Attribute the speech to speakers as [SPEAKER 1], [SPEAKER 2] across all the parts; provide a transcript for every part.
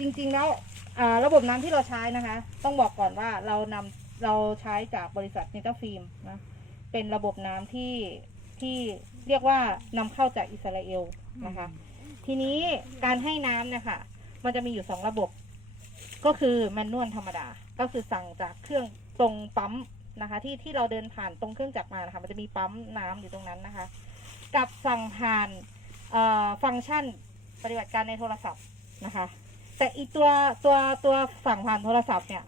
[SPEAKER 1] จริงๆแล้วระบบน้ำที่เราใช้นะคะ ต้องบอกก่อนว่าเรานำเราใช้จากบริษัทเนเธอร์ฟิล์มนะเป็นระบบน้ำที่ที่เรียกว่านำเข้าจากอิสราเอลนะคะ ทีนี้การให้น้ำนี่ยค่ะมันจะมีอยู่สองระบบ ก็คือแมนนวลธรรมดา ก็คือสั่งจากเครื่องตรงปั๊มนะคะ ที่ที่เราเดินผ่านตรงเครื่องจักรมานะคะมันจะมีปั๊มน้ำอยู่ตรงนั้นนะคะ กับสั่งผ่านเอ่อฟังก์ชันปฏิบัติการในโทรศัพท์นะคะ แต่อีตัวตัวตัวสั่งผ่านโทรศัพท์เนี่ย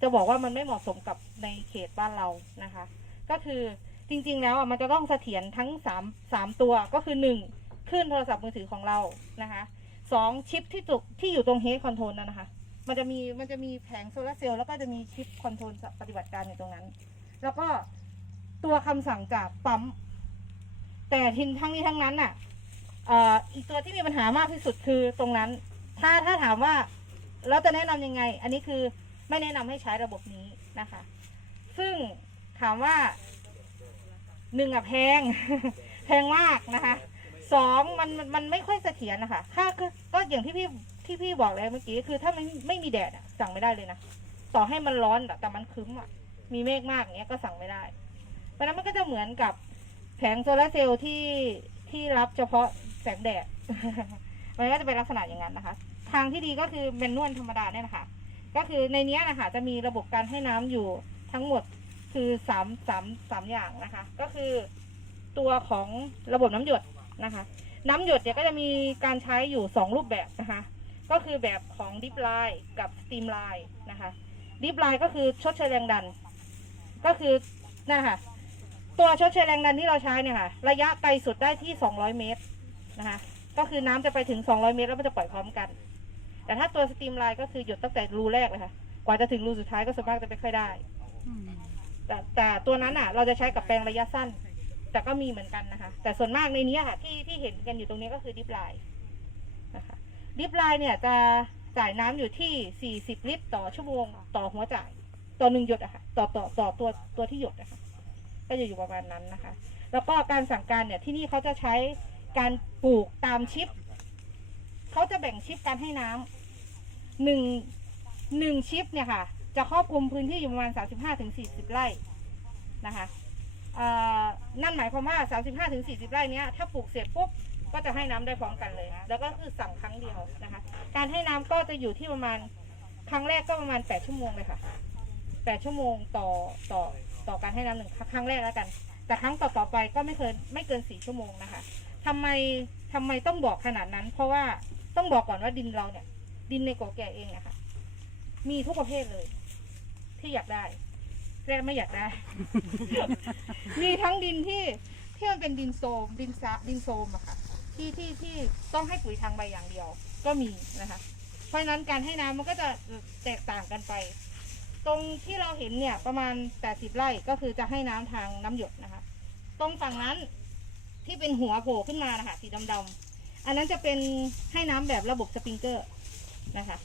[SPEAKER 1] จะบอกว่ามันไม่เหมาะสมกับในเขตบ้านเรานะคะ ก็คือจริง ๆ แล้วอะมันจะต้องเสถียรทั้งสามสามตัวก็คือหนึ่งขึ้นโทรศัพท์มือถือของเรานะคะสองชิปที่จุกที่อยู่ตรงเฮดคอนโทรลนั่นนะคะ มันจะมีมันจะมีแผงโซลาเซลล์แล้วก็จะมีชิปคอนโทรลปฏิบัติการอยู่ตรงนั้น แล้วก็ตัวคำสั่งจากปั๊ม แต่ทินทั้งนี้ทั้งนั้นน่ะอีกตัวที่มีปัญหามากที่สุดคือตรงนั้น ถ้าถ้าถามว่าแล้วจะแนะนำยังไง อันนี้คือไม่แนะนำให้ใช้ระบบนี้นะคะ ซึ่งถามว่าหนึ่งอะแพง แพงมากนะคะสองมันมันไม่ค่อยเสถียรนะคะถ้าก็ก็อย่างที่พี่ที่พี่บอกเลยเมื่อกี้คือถ้าไม่ไม่มีแดดสั่งไม่ได้เลยนะต่อให้มันร้อนแต่มันคึ้มอะมีเมฆมากอย่างเงี้ยก็สั่งไม่ได้เพราะฉะนั้นมันก็จะเหมือนกับแผงโซลาร์เซลล์ที่ที่รับเฉพาะแสงแดด มันก็จะเป็นลักษณะอย่างนั้นนะคะ ทางที่ดีก็คือเมนนวลธรรมดาเนี่ยนะคะก็คือในเนี้ยนะคะจะมีระบบการให้น้ำอยู่ทั้งหมดคือสามสามสามอย่างนะคะ ก็คือตัวของระบบน้ำหยดนะคะ น้ำหยดเนี่ยก็จะมีการใช้อยู่สองรูปแบบนะคะ ก็คือแบบของดิฟไลน์กับสตรีมไลน์นะคะดิฟไลน์ก็คือชดเชยแรงดัน ก็คือนั่นนะค่ะตัวชดเชยแรงดันที่เราใช้เนี่ยค่ะ ระยะไกลสุดได้ที่ 200 เมตรนะคะ ก็คือน้ำจะไปถึง 200 เมตรแล้วมันจะปล่อยพร้อมกัน แต่ถ้าตัวสตรีมไลน์ก็คือหยดตั้งแต่รูแรกเลยค่ะ กว่าจะถึงรูสุดท้ายก็ส่วนมากจะไม่ค่อยได้ แต่แต่ตัวนั้นอะ เราจะใช้กับแปลงระยะสั้น แต่ก็มีเหมือนกันนะคะ แต่ส่วนมากในนี้ค่ะที่ที่เห็นกันอยู่ตรงนี้ก็คือดิฟไลน์นะคะดิฟไลน์เนี่ยจะจ่ายน้ำอยู่ที่ 40 ลิตร ต่อชั่วโมง ต่อหัวจ่าย ต่อหนึ่งหยดอะค่ะ ต่อต่อต่อตัวตัวที่หยดอะค่ะก็จะอยู่ประมาณนั้นนะคะ แล้วก็การสั่งการเนี่ยที่นี่เขาจะใช้ การปลูกตามชิปเขาจะแบ่งชิปการให้น้ำหนึ่งหนึ่งชิปเนี่ยค่ะ จะครอบคลุมพื้นที่อยู่ประมาณ 35ถึง40 ไร่นะคะนั่นหมายความว่า 35ถึง40 ไร่นี้ถ้าปลูกเสร็จปุ๊บก็จะให้น้ำได้พร้อมกันเลย แล้วก็คือสั่งครั้งเดียวนะคะ การให้น้ำก็จะอยู่ที่ประมาณครั้งแรกก็ประมาณ 8 ชั่วโมงเลยค่ะ 8 ชั่วโมงต่อต่อต่อการให้น้ำหนึ่งครั้งแรกแล้วกัน แต่ครั้งต่อๆไปก็ไม่เกินไม่เกิน 4 ชั่วโมงนะคะ ทำไมทำไมต้องบอกขนาดนั้น เพราะว่าต้องบอกก่อนว่าดินเราเนี่ย ดินในเกาะแก่เองอะค่ะ มีทุกประเภทเลย ที่อยากได้และไม่อยากได้ มีทั้งดินที่ที่มันเป็นดินโซม ดินซะดินโซมอะค่ะ ที่ที่ที่ต้องให้ปุ๋ยทางใบอย่างเดียว ก็มีนะคะ เพราะฉะนั้นการให้น้ำมันก็จะแตกต่างกันไป ตรงที่เราเห็นเนี่ยประมาณ 80 ไร่ก็คือจะให้น้ำทางน้ำหยดนะคะ ตรงฝั่งนั้น ที่เป็นหัวโผล่ขึ้นมานะคะสีดำๆอันนั้นจะเป็นให้น้ำแบบระบบสปริงเกอร์นะคะ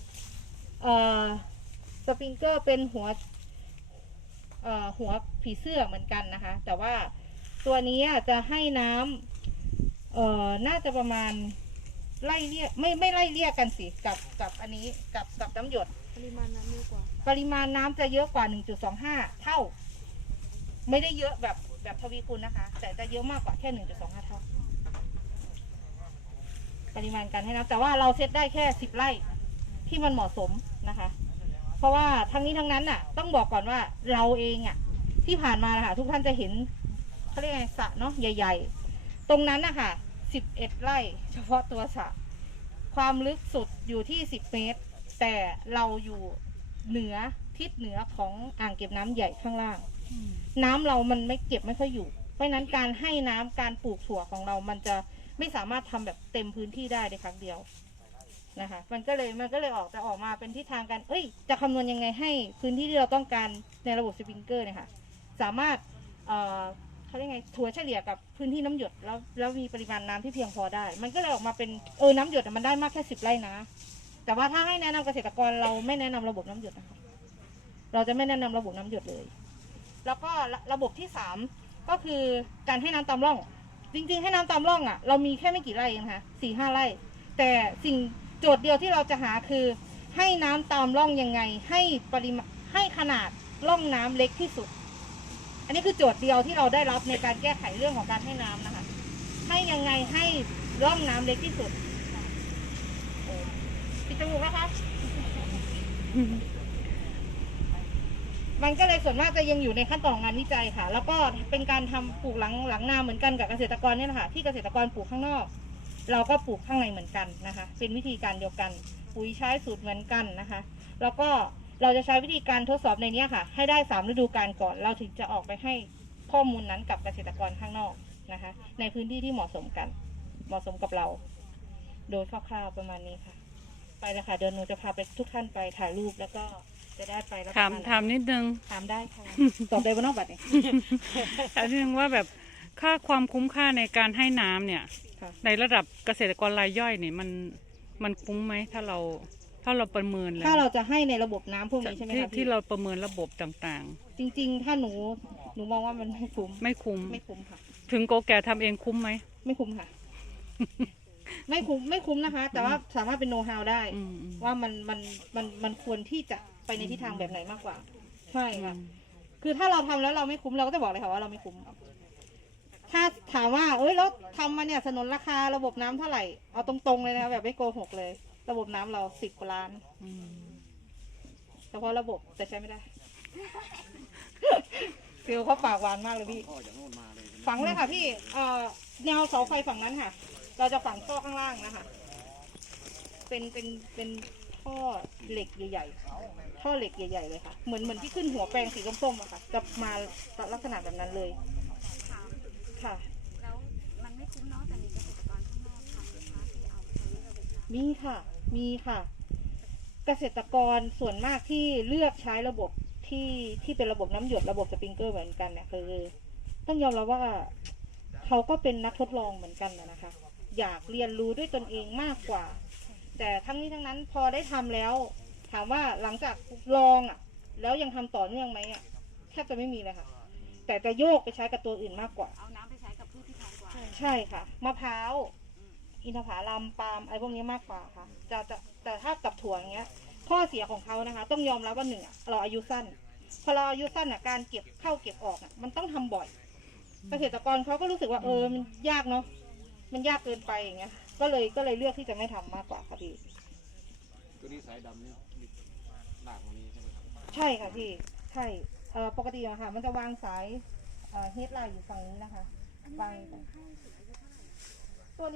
[SPEAKER 1] เอ่อสปริงเกอร์เป็นหัวเอ่อหัวผีเสื้อเหมือนกันนะคะ แต่ว่าตัวนี้อะจะให้น้ำเอ่อน่าจะประมาณไล่เรียกไม่ไม่ไล่เรียกกันสิกับกับอันนี้กับกับน้ำหยด
[SPEAKER 2] ปริมาณน้ำเยอะกว่า
[SPEAKER 1] ปริมาณน้ำจะเยอะกว่า 1.25 เท่า ไม่ได้เยอะแบบ แบบทวีคูณนะคะ แต่จะเยอะมากกว่าแค่ 1.25 เท่า ปริมาณการให้น้ำแต่ว่าเราเซตได้แค่ 10 ไร่ที่มันเหมาะสมนะคะ เพราะว่าทั้งนี้ทั้งนั้นน่ะ ต้องบอกก่อนว่าเราเองอะที่ผ่านมานะคะทุกท่านจะเห็นเขาเรียกไงสระเนาะใหญ่ ๆ ตรงนั้นนะคะ11 ไร่ เฉพาะตัวสระความลึกสุดอยู่ที่ 10 เมตร แต่เราอยู่เหนือทิศเหนือของอ่างเก็บน้ำใหญ่ข้างล่าง น้ำเรามันไม่เก็บไม่ค่อยอยู่ เพราะนั้นการให้น้ำการปลูกถั่วของเรา มันจะไม่สามารถทำแบบเต็มพื้นที่ได้ในครั้งเดียวนะคะ มันก็เลยมันก็เลยออกจะออกมาเป็นทิศทางกันเอ้ย จะคำนวณยังไงให้พื้นที่ที่เราต้องการในระบบสปริงเกอร์เนี่ยค่ะ สามารถเอ่อเขาเรียกไงถั่วเฉลี่ยกับพื้นที่น้ำหยดแล้วแล้วมีปริมาณน้ำที่เพียงพอได้ มันก็เลยออกมาเป็นเออน้ำหยดมันได้มากแค่สิบไร่นะ แต่ว่าถ้าให้แนะนำเกษตรกรเราไม่แนะนำระบบน้ำหยดนะคะ เราจะไม่แนะนำระบบน้ำหยดเลย แล้วก็ระบบที่สามก็คือการให้น้ำตามร่อง จริง ๆ ให้น้ำตามร่องอะ เรามีแค่ไม่กี่ไร่เองนะคะสี่ห้าไร่ แต่สิ่งโจทย์เดียวที่เราจะหาคือ ให้น้ำตามร่องยังไง ให้ปริมาณให้ขนาดร่องน้ำเล็กที่สุด อันนี้คือโจทย์เดียวที่เราได้รับในการแก้ไขเรื่องของการให้น้ำนะคะ ให้ยังไงให้ร่องน้ำเล็กที่สุดปิดจมูกนะคะ มันก็เลยส่วนมากจะยังอยู่ในขั้นตอนของงานวิจัยค่ะ แล้วก็เป็นการทำปลูกหลังหลังนาเหมือนกันกับเกษตรกรเนี่ยแหละค่ะที่เกษตรกรปลูกข้างนอก เราก็ปลูกข้างในเหมือนกันนะคะ เป็นวิธีการเดียวกัน ปุ๋ยใช้สูตรเหมือนกันนะคะ แล้วก็เราจะใช้วิธีการทดสอบในเนี้ยค่ะ ให้ได้สามฤดูกาลก่อน เราถึงจะออกไปให้ข้อมูลนั้นกับเกษตรกรข้างนอกนะคะ ในพื้นที่ที่เหมาะสมกัน เหมาะสมกับเรา โดยคร่าวๆประมาณนี้ค่ะ ไปเลยค่ะเดี๋ยวหนูจะพาไปทุกท่านไปถ่ายรูปแล้วก็ จะได้ไปรับประ
[SPEAKER 2] ถาม
[SPEAKER 1] ทาน
[SPEAKER 2] ถามนิดนึง
[SPEAKER 1] ถามได้ค่ะ ตอบได้บนนอกบัตรเนี่ย
[SPEAKER 2] ถามนิดนึงว่าแบบค่าความคุ้มค่าในการให้น้ำเนี่ย
[SPEAKER 1] ค่ะ
[SPEAKER 2] ในระดับเกษตรกรรายย่อยเนี่ยมันมันคุ้มไหมถ้าเราถ้าเราประเมินแล้ว
[SPEAKER 1] ถ้าเราจะให้ในระบบน้ำพวกนี้ใช่ไหม
[SPEAKER 2] ที่
[SPEAKER 1] คะ
[SPEAKER 2] ที่
[SPEAKER 1] พี่
[SPEAKER 2] เราประเมินระบบต่าง
[SPEAKER 1] จริง ๆ ถ้าหนูหนูมองว่ามันไม่คุ้ม
[SPEAKER 2] ๆ ไม่คุ้ม
[SPEAKER 1] ไม่คุ้มค่ะ
[SPEAKER 2] ถึงโกแก่ทำเองคุ้มไหม
[SPEAKER 1] ไม่คุ้มค่ะ ไม่คุ้มไม่คุ้มนะคะ แต่ว่าสามารถเป็นโน้ตฮาวได้
[SPEAKER 2] อืมอืม
[SPEAKER 1] ว่ามันมันมันมันควรที่จะ ไปในทิศทางแบบไหนมากกว่า ใช่ค่ะ
[SPEAKER 2] อืม
[SPEAKER 1] คือถ้าเราทำแล้วเราไม่คุ้มเราก็จะบอกเลยค่ะว่าเราไม่คุ้ม ถ้าถามว่า เอ้ยแล้วทำมาเนี่ยสนนราคาระบบน้ำเท่าไหร่ เอาตรงๆเลยนะคะแบบไม่โกหกเลย ระบบน้ำเราสิบกว่าล้าน
[SPEAKER 2] อืม
[SPEAKER 1] เฉพาะระบบแต่ใช้ไม่ได้ฟิลเขาปากหวานมากเลยพี่ ฝังเลยค่ะพี่ เอ่อแนวเสาไฟฝั่งนั้นค่ะ เราจะฝังท่อข้างล่างนะคะ เป็นเป็นเป็น ท่อเหล็กใหญ่ๆท่อเหล็กใหญ่ๆเลยค่ะ เหมือนเหมือนที่ขึ้นหัวแปลงสีส้มๆอะค่ะจะมาลักษณะแบบนั้นเลย
[SPEAKER 3] ค่ะ
[SPEAKER 1] ค่ะ
[SPEAKER 3] แล้วมันไม่คุ้มเนาะแต่มีเกษตรกรข้างนอกทำนะคะที่เอาใช้ระบบน้
[SPEAKER 1] มีค่ะ มีค่ะ เกษตรกรส่วนมากที่เลือกใช้ระบบที่ที่เป็นระบบน้ำหยดระบบสปริงเกอร์เหมือนกันเนี่ยคือต้องยอมรับว่าเขาก็เป็นนักทดลองเหมือนกันนะนะคะ อยากเรียนรู้ด้วยตนเองมากกว่า แต่ทั้งนี้ทั้งนั้นพอได้ทำแล้ว ถามว่าหลังจากลองอะ แล้วยังทำต่อเนื่องไหมอะแทบจะไม่มีเลยค่ะ แต่จะโยกไปใช้กับตัวอื่นมากกว่าำ
[SPEAKER 3] เอาน้ำไปใช้กับพืชที่แพงกว่า
[SPEAKER 1] ใช่ค่ะ มะพร้าว อินทผลัม ปาล์มอะไรพวกนี้มากกว่าค่ะ จะจะแต่ถ้ากับถั่วอย่างเงี้ย ข้อเสียของเขานะคะ ต้องยอมรับว่าหนึ่งอะเราอายุสั้น พอเราอายุสั้นอะ การเก็บเข้าเก็บออกอะ มันต้องทำบ่อย เกษตรกรเขาก็รู้สึกว่าเออ มันยากเนาะ มันยากเกินไปอย่างเงี้ย ก็เลยก็เลยเลือกที่จะไม่ทำมากกว่าค่ะพี่
[SPEAKER 4] ตัวนี้สายดำนี่หนักกว่านี้ใช่ไหมครับ
[SPEAKER 1] ใช่ค่ะพี่ ใช่เอ่อปกติอะค่ะ มันจะวางสายเอ่อเฮดไลน์อยู่ฝั่งนี้นะคะ
[SPEAKER 3] อันนี้
[SPEAKER 1] วาง
[SPEAKER 3] ให้ให้สุด